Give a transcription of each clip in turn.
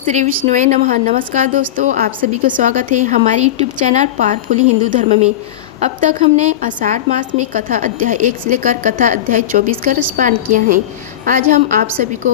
श्री विष्णुवे नमः। नमस्कार दोस्तों, आप सभी को स्वागत है हमारे यूट्यूब चैनल पावरफुली हिंदू धर्म में। अब तक हमने आषाढ़ मास में कथा अध्याय 1 से लेकर कथा अध्याय 24 का रसपान किया है। आज हम आप सभी को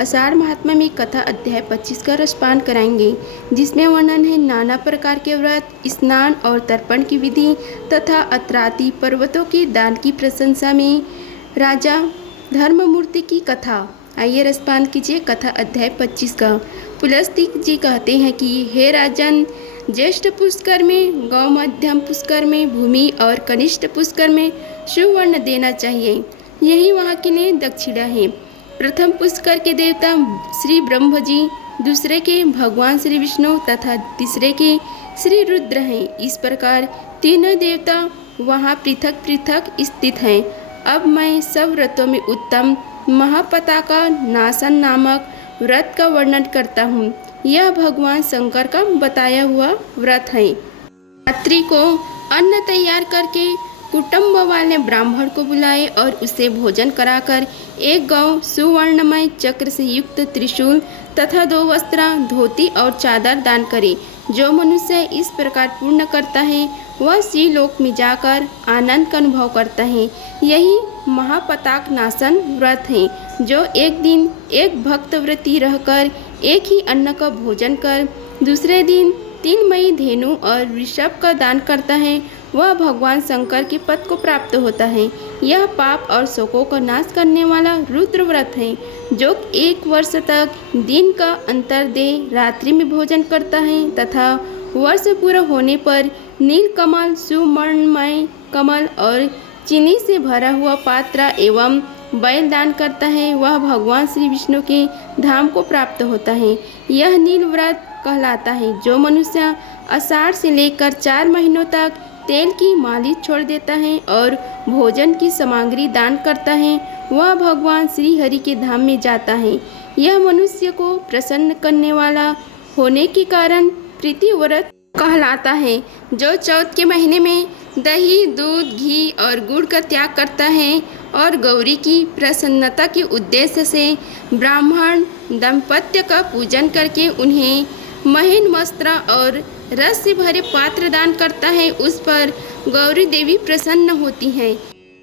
आषाढ़ महात्म्य में कथा अध्याय 25 का रसपान कराएंगे, जिसमें वर्णन है नाना प्रकार के व्रत, स्नान और तर्पण की विधि तथा अत्राति पर्वतों के दान की प्रशंसा में राजा धर्ममूर्ति की कथा। आइए रसपान कीजिए कथा अध्याय 25 का। पुलस्त्य जी कहते हैं कि हे राजन, ज्येष्ठ पुष्कर में, गौ मध्यम पुष्कर में भूमि और कनिष्ठ पुष्कर में सुवर्ण देना चाहिए। यही वहाँ के लिए दक्षिणा है। प्रथम पुष्कर के देवता श्री ब्रह्म जी, दूसरे के भगवान श्री विष्णु तथा तीसरे के श्री रुद्र हैं। इस प्रकार तीनों देवता वहाँ पृथक पृथक स्थित हैं। अब मैं सब व्रतों में उत्तम महापताका नासन नामक व्रत का वर्णन करता हूँ। यह भगवान शंकर का बताया हुआ व्रत है। रात्रि को अन्न तैयार करके कुटुंब वाले ब्राह्मण को बुलाए और उसे भोजन कराकर एक गौ, सुवर्णमय चक्र से युक्त त्रिशूल तथा 2 वस्त्र, धोती और चादर दान करे। जो मनुष्य इस प्रकार पूर्ण करता है वह श्रीलोक में जाकर आनंद का अनुभव करता है। यही महापताक नाशन व्रत है, जो एक दिन एक भक्तव्रती रहकर एक ही अन्न का भोजन कर दूसरे दिन 3 मई धेनु और वृषभ का दान करता है, वह भगवान शंकर के पद को प्राप्त होता है। यह पाप और शोकों का नाश करने वाला रुद्र व्रत है, जो 1 वर्ष तक दिन का अंतर दे रात्रि में भोजन करता है तथा वर्ष पूरा होने पर नील कमल, सुवर्णमय कमल और चीनी से भरा हुआ पात्र एवं बैल दान करता है, वह भगवान श्री विष्णु के धाम को प्राप्त होता है। यह नील व्रत कहलाता है। जो मनुष्य आषाढ़ से लेकर 4 महीनों तक तेल की मालिश छोड़ देता है और भोजन की सामग्री दान करता है, वह भगवान श्री हरि के धाम में जाता है। यह मनुष्य को प्रसन्न करने वाला होने के कारण प्रीति व्रत कहलाता है। जो चौथ के महीने में दही, दूध, घी और गुड़ का त्याग करता है और गौरी की प्रसन्नता के उद्देश्य से ब्राह्मण दंपत्य का पूजन करके उन्हें महीन वस्त्र और रस से भरे पात्र दान करता है, उस पर गौरी देवी प्रसन्न होती हैं।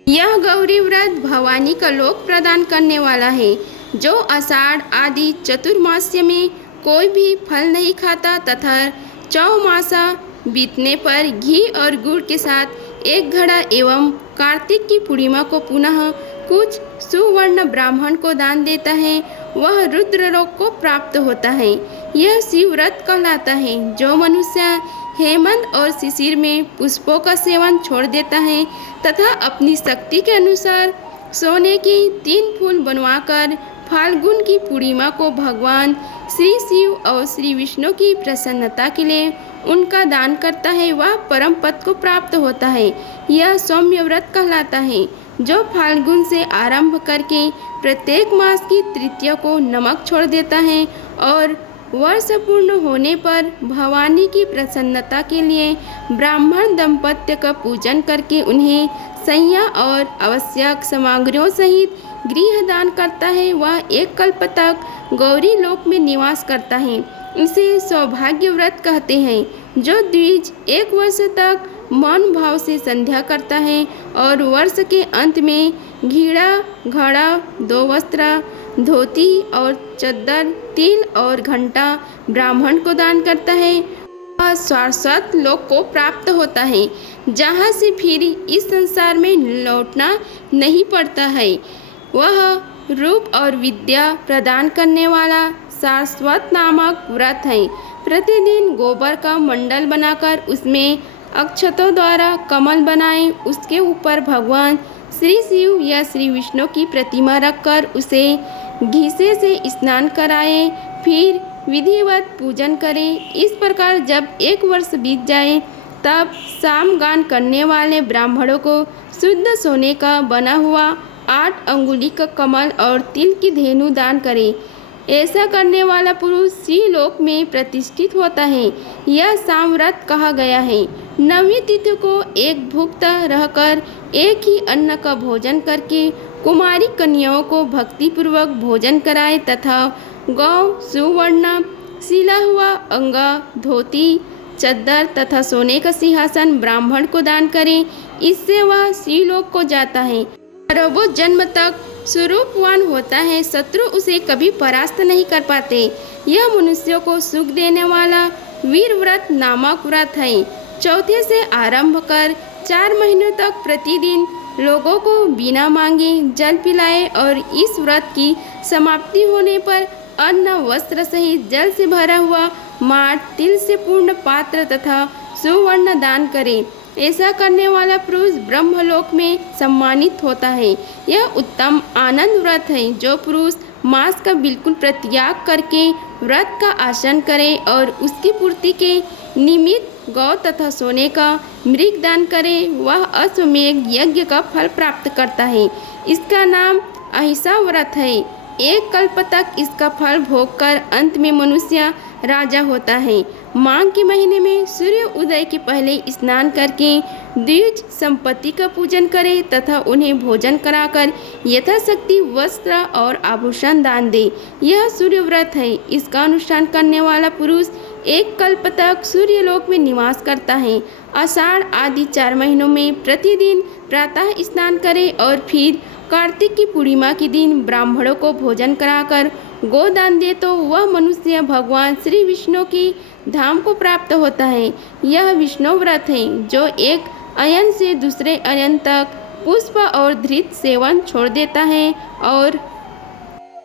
यह गौरी व्रत भवानी का लोक प्रदान करने वाला है। जो आषाढ़ आदि चतुर्मास्य में कोई भी फल नहीं खाता तथा चौमासा बीतने पर घी और गुड़ के साथ 1 घड़ा एवं कार्तिक की पूर्णिमा को पुनः कुछ सुवर्ण ब्राह्मण को दान देता है, वह रुद्र लोक को प्राप्त होता है। यह शिव व्रत कहलाता है। जो मनुष्य हेमंत और शिशिर में पुष्पों का सेवन छोड़ देता है तथा अपनी शक्ति के अनुसार सोने के 3 फूल बनवाकर फाल्गुन की पूर्णिमा को भगवान श्री शिव और श्री विष्णु की प्रसन्नता के लिए उनका दान करता है, वह परम पद को प्राप्त होता है। यह सौम्य व्रत कहलाता है। जो फाल्गुन से आरंभ करके प्रत्येक मास की तृतीया को नमक छोड़ देता है और वर्ष पूर्ण होने पर भवानी की प्रसन्नता के लिए ब्राह्मण दंपत्य का पूजन करके उन्हें सैया और आवश्यक सामग्रियों सहित गृह दान करता है, वह 1 कल्प तक गौरी लोक में निवास करता है। इसे सौभाग्य व्रत कहते हैं। जो द्विज 1 वर्ष तक मौन भाव से संध्या करता है और वर्ष के अंत में घीड़ा, घड़ा, 2 वस्त्र, धोती और चद्दर, तिल और घंटा ब्राह्मण को दान करता है, वह शाश्वत लोक को प्राप्त होता है, जहाँ से फिर इस संसार में लौटना नहीं पड़ता है। वह रूप और विद्या प्रदान करने वाला शाश्वत नामक व्रत है। प्रतिदिन गोबर का मंडल बनाकर उसमें अक्षतों द्वारा कमल बनाएं, उसके ऊपर भगवान श्री शिव या श्री विष्णु की प्रतिमा रखकर उसे घी से स्नान कराएं, फिर विधिवत पूजन करें। इस प्रकार जब 1 वर्ष बीत जाए तब सामगान करने वाले ब्राह्मणों को शुद्ध सोने का बना हुआ 8 अंगुली का कमल और तिल की धेनु दान करें। ऐसा करने वाला पुरुष श्रीलोक में प्रतिष्ठित होता है। यह सामव्रत कहा गया है। 9वीं तिथि को एक भुक्त रहकर एक ही अन्न का भोजन करके कुमारी कन्याओं को भक्तिपूर्वक भोजन कराए तथा गौ, सुवर्ण, सिला हुआ अंगा, धोती, चद्दर तथा सोने का सिंहासन ब्राह्मण को दान करें, इससे वह शिवलोक को जाता है। अरबों जन्म तक स्वरूपवान होता है, शत्रु उसे कभी परास्त नहीं कर पाते। यह मनुष्यों को सुख देने वाला वीर व्रत नामक व्रत है। चौथे से आरंभ कर 4 महीनों तक प्रतिदिन लोगों को बिना मांगे जल पिलाए और इस व्रत की समाप्ति होने पर अन्न वस्त्र सहित जल से भरा हुआ माठ, तिल से पूर्ण पात्र तथा सुवर्ण दान करे। ऐसा करने वाला पुरुष ब्रह्मलोक में सम्मानित होता है। यह उत्तम आनंद व्रत है। जो पुरुष मांस का बिल्कुल परित्याग करके व्रत का आचरण करे और उसकी पूर्ति के निमित्त गौ तथा सोने का मृग दान करे, वह अश्वमेध यज्ञ का फल प्राप्त करता है। इसका नाम अहिंसा व्रत है। एक कल्प तक इसका फल भोग कर अंत में मनुष्य राजा होता है। माघ के महीने में सूर्य उदय के पहले स्नान करके द्विज संपत्ति का पूजन करे तथा उन्हें भोजन कराकर यथाशक्ति वस्त्र और आभूषण दान दे। यह सूर्य व्रत है। इसका अनुष्ठान करने वाला पुरुष एक कल्प तक सूर्यलोक में निवास करता है। आषाढ़ आदि 4 महीनों में प्रतिदिन प्रातः स्नान करे और फिर कार्तिक की पूर्णिमा के दिन ब्राह्मणों को भोजन कराकर गोदान दे तो वह मनुष्य भगवान श्री विष्णु की धाम को प्राप्त होता है। यह विष्णु व्रत है जो एक अयन से दूसरे अयन तक पुष्प और धृत सेवन छोड़ देता है और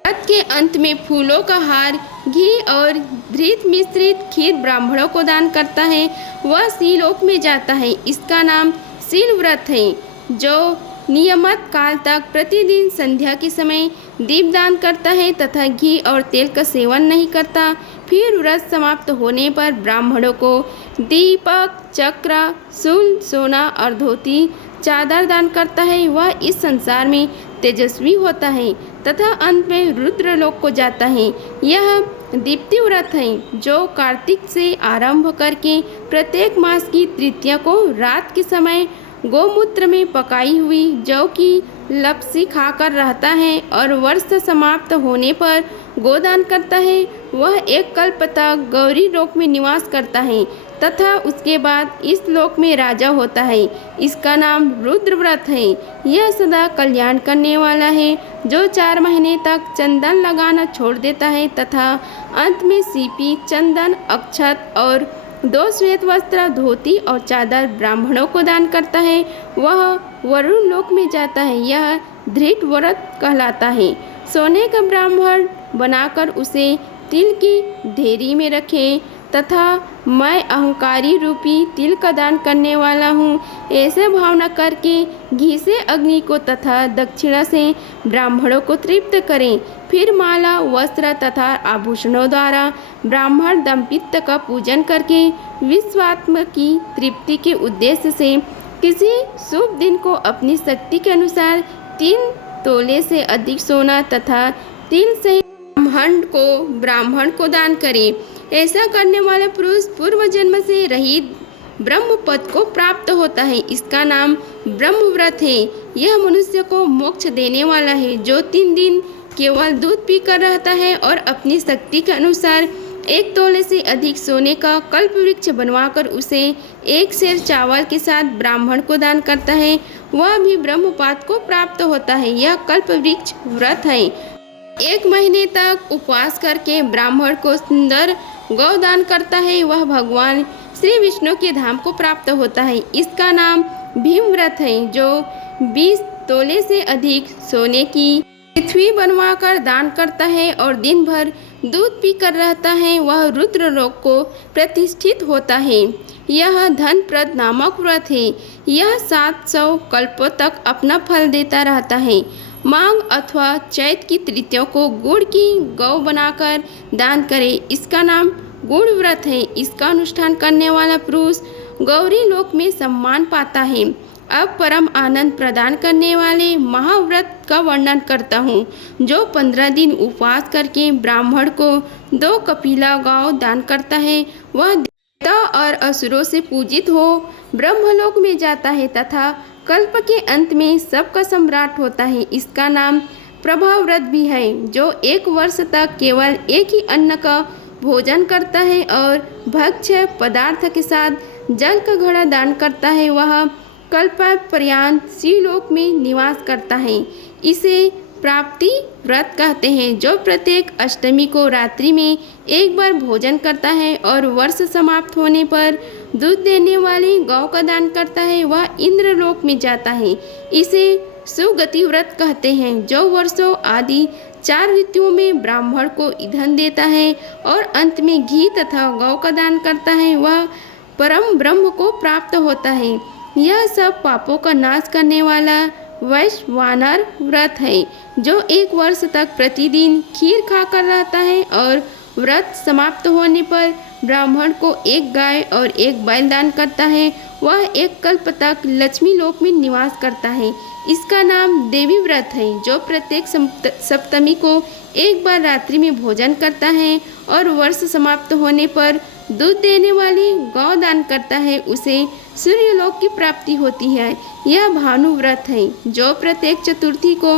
व्रत के अंत में फूलों का हार, घी और घृत मिश्रित खीर ब्राह्मणों को दान करता है। वह शिवलोक में जाता है। इसका नाम शील व्रत है। जो नियमित काल तक प्रतिदिन संध्या के समय दीपदान करता है तथा घी और तेल का सेवन नहीं करता, फिर व्रत समाप्त होने पर ब्राह्मणों को दीपक, चक्र, शूल, सोना और धोती, चादर दान करता है। वह इस संसार में तेजस्वी होता है तथा अंत में रुद्रलोक को जाता है। यह दीप्ति व्रत है जो कार्तिक से आरंभ करके प्रत्येक मास की तृतीया को रात के समय गोमूत्र में पकाई हुई जौ की लपसी खाकर रहता है और वर्ष समाप्त होने पर गोदान करता है। वह एक कल्प तक गौरी लोक में निवास करता है तथा उसके बाद इस लोक में राजा होता है। इसका नाम रुद्र व्रत है। यह सदा कल्याण करने वाला है। जो 4 महीने तक चंदन लगाना छोड़ देता है तथा अंत में सीपी, चंदन, अक्षत और 2 श्वेत वस्त्र, धोती और चादर ब्राह्मणों को दान करता है, वह वरुण लोक में जाता है। यह धृत व्रत कहलाता है। सोने का ब्राह्मण बनाकर उसे तिल की ढेरी में रखे तथा मैं अहंकारी रूपी तिल का दान करने वाला हूँ, ऐसे भावना करके घी से अग्नि को तथा दक्षिणा से ब्राह्मणों को तृप्त करें। फिर माला, वस्त्र तथा आभूषणों द्वारा ब्राह्मण दंपित का पूजन करके विश्वात्मा की तृप्ति के उद्देश्य से किसी शुभ दिन को अपनी शक्ति के अनुसार 3 तोले से अधिक सोना तथा तिल सहित ब्राह्मण को दान करे। ऐसा करने वाला पुरुष पूर्व जन्म से रहित ब्रह्म पद को प्राप्त होता है। इसका नाम ब्रह्म व्रत है। यह मनुष्य को मोक्ष देने वाला है। जो 3 दिन केवल दूध पीकर रहता है और अपनी शक्ति के अनुसार 1 तोले से अधिक सोने का कल्प वृक्ष बनवाकर उसे 1 सेर चावल के साथ ब्राह्मण को दान करता है, वह भी ब्रह्मपाद को प्राप्त होता है। यह कल्प वृक्ष व्रत है। 1 महीने तक उपवास करके ब्राह्मण को सुंदर गौदान करता है, वह भगवान श्री विष्णु के धाम को प्राप्त होता है। इसका नाम भीम व्रत है। जो 20 तोले से अधिक सोने की पृथ्वी बनवाकर दान करता है और दिन भर दूध पीकर रहता है, वह रुद्र लोक को प्रतिष्ठित होता है। यह धनप्रद नामक व्रत है। यह 700 कल्पों तक अपना फल देता रहता है। माघ अथवा चैत की तृतीया को गुड़ की गौ बनाकर दान करे। इसका नाम गुड़ व्रत है। इसका अनुष्ठान करने वाला पुरुष गौरी लोक में सम्मान पाता है। अब परम आनंद प्रदान करने वाले महाव्रत का वर्णन करता हूँ। जो 15 दिन उपवास करके ब्राह्मण को 2 कपिला गौ दान करता है, वह देवता और असुरों से पूजित हो ब्रह्मलोक में जाता है तथा कल्प के अंत में सबका सम्राट होता है। इसका नाम प्रभाव व्रत भी है। जो 1 वर्ष तक केवल एक ही अन्न का भोजन करता है और भक्ष्य पदार्थ के साथ जल का घड़ा दान करता है वह कल्पपर्यंत शिवलोक में निवास करता है। इसे प्राप्ति व्रत कहते हैं। जो प्रत्येक अष्टमी को रात्रि में एक बार भोजन करता है और वर्ष समाप्त होने पर दूध देने वाली गौ का दान करता है वह इंद्रलोक में जाता है। इसे सुगति व्रत कहते हैं। जो वर्षों आदि 4 ऋतुओं में ब्राह्मण को ईंधन देता है और अंत में घी तथा गौ का दान करता है वह परम ब्रह्म को प्राप्त होता है। यह सब पापों का नाश करने वाला वैश्वानर व्रत है जो 1 वर्ष तक प्रतिदिन खीर खाकर रहता है और व्रत समाप्त होने पर ब्राह्मण को 1 गाय और 1 बैल दान करता है। वह 1 कल्प तक लक्ष्मी लोक में निवास करता है। इसका नाम देवी व्रत है। जो प्रत्येक सप्तमी को एक बार रात्रि में भोजन करता है और वर्ष समाप्त होने पर दूध देने वाली गौ दान करता है उसे सूर्यलोक की प्राप्ति होती है। यह भानु व्रत है। जो प्रत्येक चतुर्थी को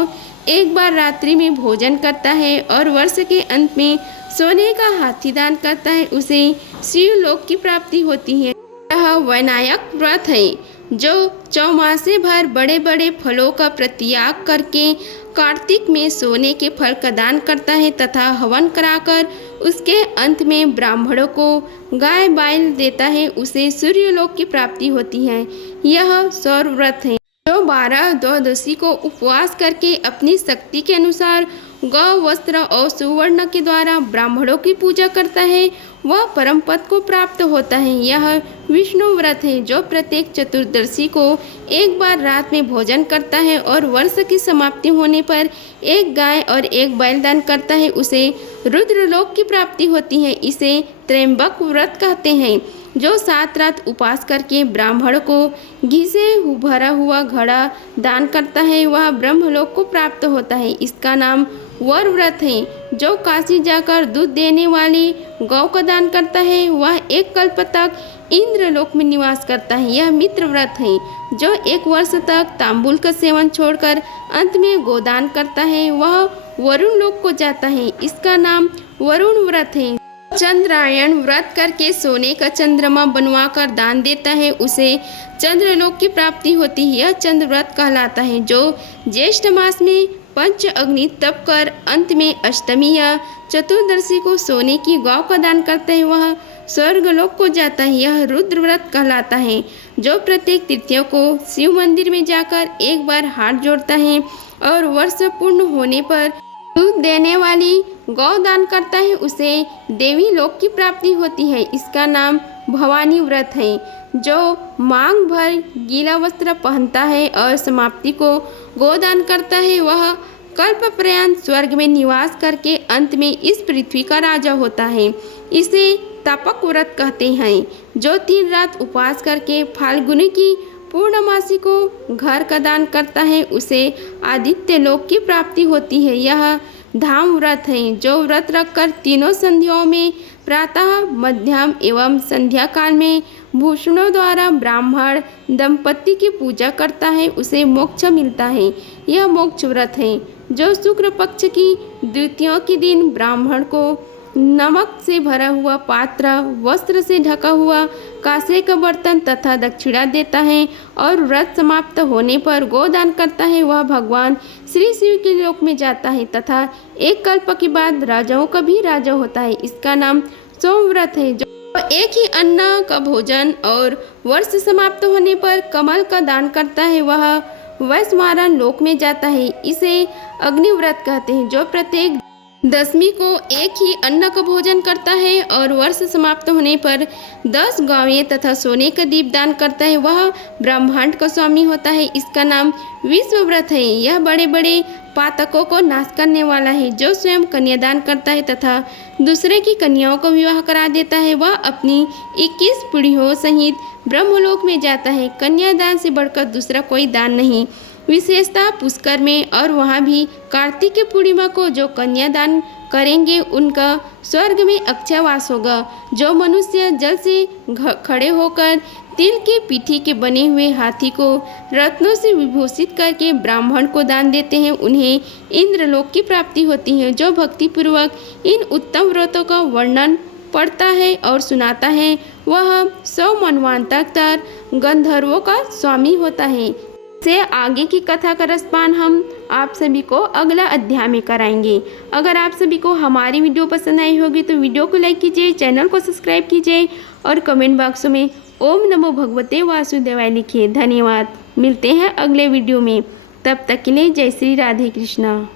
एक बार रात्रि में भोजन करता है और वर्ष के अंत में सोने का हाथी दान करता है उसे शिवलोक की प्राप्ति होती है। यह वैनायक व्रत है जो चौमासे भर बड़े बड़े फलों का परित्याग करके कार्तिक में सोने के फल का दान करता है तथा हवन कराकर उसके अंत में ब्राह्मणों को गाय बैल देता है उसे सूर्यलोक की प्राप्ति होती है। यह सौर व्रत है जो 12 द्वादशी को उपवास करके अपनी शक्ति के अनुसार गौ वस्त्र और सुवर्ण के द्वारा ब्राह्मणों की पूजा करता है वह परम पद को प्राप्त होता है। यह विष्णु व्रत है जो प्रत्येक चतुर्दशी को एक बार रात में भोजन करता है और वर्ष की समाप्ति होने पर 1 गाय और 1 बैल दान करता है उसे रुद्रलोक की प्राप्ति होती है। इसे त्रयंबक व्रत कहते हैं। जो 7 रात उपवास करके ब्राह्मण को घी से भरा हुआ घड़ा दान करता है वह ब्रह्मलोक को प्राप्त होता है। इसका नाम वर व्रत है। जो काशी जाकर दूध देने वाली गौ का दान करता है वह 1 कल्प तक इंद्रलोक में निवास करता है। यह मित्र व्रत है। जो 1 वर्ष तक तांबुल का सेवन छोड़कर अंत में गोदान करता है वह वरुण लोक को जाता है। इसका नाम वरुण व्रत है। चंद्रायण व्रत करके सोने का चंद्रमा बनवाकर दान देता है उसे चंद्रलोक की प्राप्ति होती है। यह चंद्र व्रत कहलाता है। जो ज्येष्ठ मास में 5 अग्नि तप कर अंत में अष्टमी या चतुर्दशी को सोने की गौ का दान करता है वह स्वर्गलोक को जाता है। यह रुद्र व्रत कहलाता है। जो प्रत्येक तृतीया को शिव मंदिर में जाकर एक बार हाथ जोड़ता है और वर्ष पूर्ण होने पर दूध देने वाली गौ दान करता है उसे देवी लोक की प्राप्ति होती है। इसका नाम भवानी व्रत है। जो मांग भर गीला वस्त्र पहनता है और समाप्ति को गोदान करता है वह कल्प पर्यंत स्वर्ग में निवास करके अंत में इस पृथ्वी का राजा होता है। इसे तपक व्रत कहते हैं। जो 3 रात उपवास करके फाल्गुनी की पूर्णमासी को घर का दान करता है उसे आदित्य लोक की प्राप्ति होती है। यह धाम व्रत है। जो व्रत रखकर तीनों संध्याओं में प्रातः मध्याह्न एवं संध्या काल में भूषणों द्वारा ब्राह्मण दंपति की पूजा करता है उसे मोक्ष मिलता है। यह मोक्ष व्रत है। जो शुक्ल पक्ष की द्वितीया के दिन ब्राह्मण को नमक से भरा हुआ पात्र, वस्त्र से ढका हुआ कांसे का बर्तन तथा दक्षिणा देता है और व्रत समाप्त होने पर गोदान करता है वह भगवान श्री शिव के लोक में जाता है तथा 1 कल्प के बाद राजाओं का भी राजा होता है। इसका नाम सोम व्रत है। जो एक ही अन्न का भोजन और वर्ष समाप्त होने पर कमल का दान करता है वह वैश्वानर लोक में जाता है। इसे अग्निव्रत कहते हैं। जो प्रत्येक दशमी को एक ही अन्न का भोजन करता है और वर्ष समाप्त होने पर 10 गावें तथा सोने का दीप दान करता है वह ब्रह्मांड का स्वामी होता है। इसका नाम विश्व व्रत है। यह बड़े बड़े पातकों को नाश करने वाला है। जो स्वयं कन्यादान करता है तथा दूसरे की कन्याओं को विवाह करा देता है वह अपनी 21 पीढ़ियों सहित ब्रह्मलोक में जाता है। कन्यादान से बढ़कर दूसरा कोई दान नहीं। विशेषतः पुष्कर में और वहाँ भी कार्तिक की पूर्णिमा को जो कन्यादान करेंगे उनका स्वर्ग में अक्षय वास होगा। जो मनुष्य जल से खड़े होकर तिल के पीठी के बने हुए हाथी को रत्नों से विभूषित करके ब्राह्मण को दान देते हैं उन्हें इंद्रलोक की प्राप्ति होती है। जो भक्तिपूर्वक इन उत्तम व्रतों का वर्णन पढ़ता है और सुनाता है वह 100 मनवांतर गंधर्वों का स्वामी होता है। से आगे की कथा का रसपान हम आप सभी को अगला अध्याय में कराएंगे। अगर आप सभी को हमारी वीडियो पसंद आई होगी तो वीडियो को लाइक कीजिए, चैनल को सब्सक्राइब कीजिए और कमेंट बॉक्स में ओम नमो भगवते वासुदेवाय लिखिए। धन्यवाद। मिलते हैं अगले वीडियो में, तब तक के लिए जय श्री राधे कृष्णा।